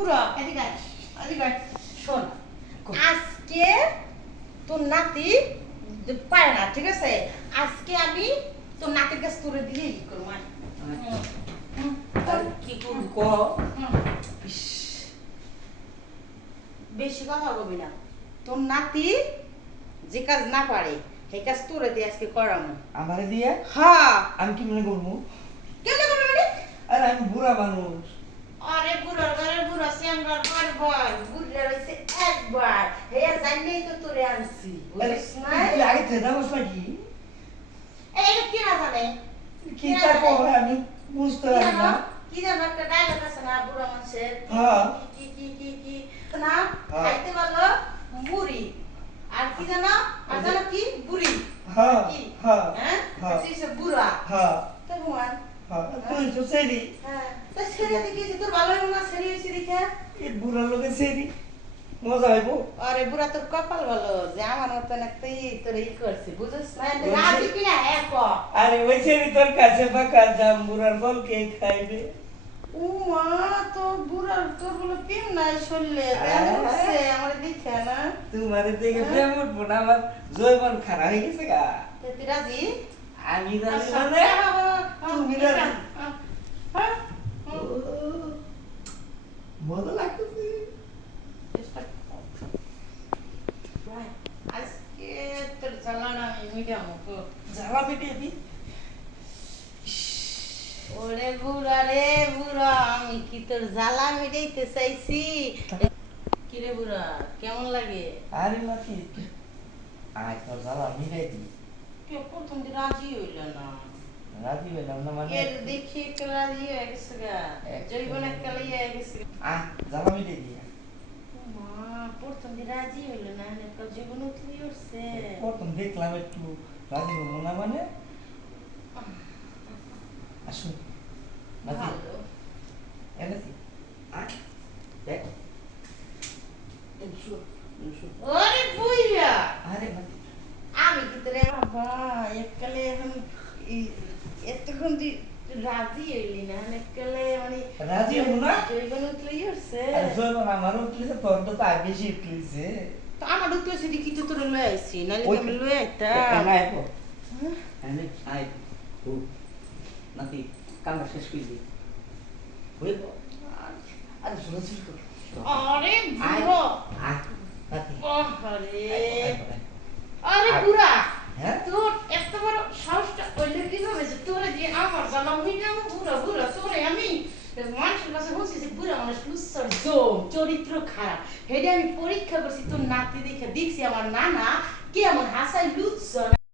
বুড়ো এদিকে আয়, এদিকে আয়। শোন আজকে তোর নাতি পায় না, ঠিক আছে? আজকে আমি তোর নাতির কাছে তুলে দিলে ই করবো আয়। কি করবো ক? ইস, বেশি কথা বলবি না। তোর নাতি যে কাজ না পারে সেই কাজ তোরে দিয়ে আজকে করামো। আমারে দিয়ে হ্যাঁ, আমি কি মনে করবো? কেন করবি মানে? আরে আমি বুড়া মানুষ। আরে বুড়ার ঘরে বুড়া সিয়াঙ্গার বারবার বুড়া রয়েছে একবার, হে জানলেই তো তোরে আনছি, বুঝিস না? তুই আগে থেকে জানোস নাকি? এটা কি না জানে? কি তা কবে আমি বুঝতে পারি না। কি জানো একটা ডায়লগ আছে না বুড়া মানুষের? হ্যাঁ। কি না হ্যাঁ। খাইতে ভালো বুড়ি, আর কি জানো? আর জানো কি? বুড়ি। হ্যাঁ কি? হ্যাঁ হ্যাঁ? হ্যাঁ তুই সে বুড়া। হ্যাঁ তো ভগবান। হ্যাঁ তুই তো সেরি হ্যাঁ। তো ছেড়ে দেখি তোর ভালো হলো না ছেড়ে হয়েছে দেখে? এই বুড়ার লোকে সেরি মজা হইব। আরে বুড়া তোর কপাল ভালো যে আমার মতন একটা তোর করছে, বুঝছিস না? বলছি- রাজি কিনা এক। আরে ওই সেরি তোর কাছে পাকা জাম বুড়ার বল কে খাইবে? ও মা, তো বুড়া তোর বলে প্রেম নাই শরীরে, কেন হচ্ছে আমার দেখে না? তোমারে দেখে প্রেম উঠবো না, আমার জৈবন খারাপ হয়ে গেছে গা। তো তুই রাজি? আমি জানি আচ্ছা, মানে তুমি রাজি? হ্যাঁ, ও, মজা লাগতেছে। আজকে তোর জ্বালানা আমি মিটামো তো। জ্বালা মিটিয়ে দি। ওরে বুড়া রে বুড়া, আমি কি তোর জ্বালা মিটাইতে চাইছি? কি রে বুড়া, কেমন লাগে? আরে নাতি আয় তোর জ্বালা মিটাই দি। কেউ প্রথম দিন রাজি হইল না। রাজি হইলাম না মানে এর দেখি একটা রাজি হয়ে গেছে গা, জৈবন একটা লইয়া গেছে। আহ জ্বালা মিটাই দি। মা, প্রথম দিন রাজি হইল না, একটা জীবন উঠলি উঠছে। প্রথম দেখলাম একটু রাজি হবো না মানে আসুন নাতি ভালো। এনেছি আয় দেখ এসো এসো। ওরে বুইয়া, আরে নাতি আমি কি তোরে বাবা এককালে এখন এতক্ষণ তুই রাজি হইলি না, এককালে মানে রাজি হবো না? জৈবন উঠলি উঠছে। আরে জয়মান আমার উঠলিছে তোর তো তার বেশি উঠলিছে। তো আমার উঠতে সেটি কি তো তোরে লয়ে আইছি, নাহলে তো ওই- আমি লয়ে আইতাম। আয় পো এনে আয় ও নাতি কামড়া শেষ করে দি হই আরে শুনো শুরু কর আরে আয় বুড়ো, আয় নাতি আরে আয়, আয়, আয়। আরে বুড়া, হ্যাঁ তোর এত বড় সাহসটা কইলে কিভাবে যে তোরে দিয়ে আমার জ্বালা মিটাম? বুড়া বুড়া তোরে আমি মানুষের কাছে বলছি যে বুড়া মানুষ লুচ্ছর জম চরিত্র খারাপ, হেডে আমি পরীক্ষা করছি তোর নাতি দেখে দেখছি আমার নানা কে এমন হাসাই লুচ্ছ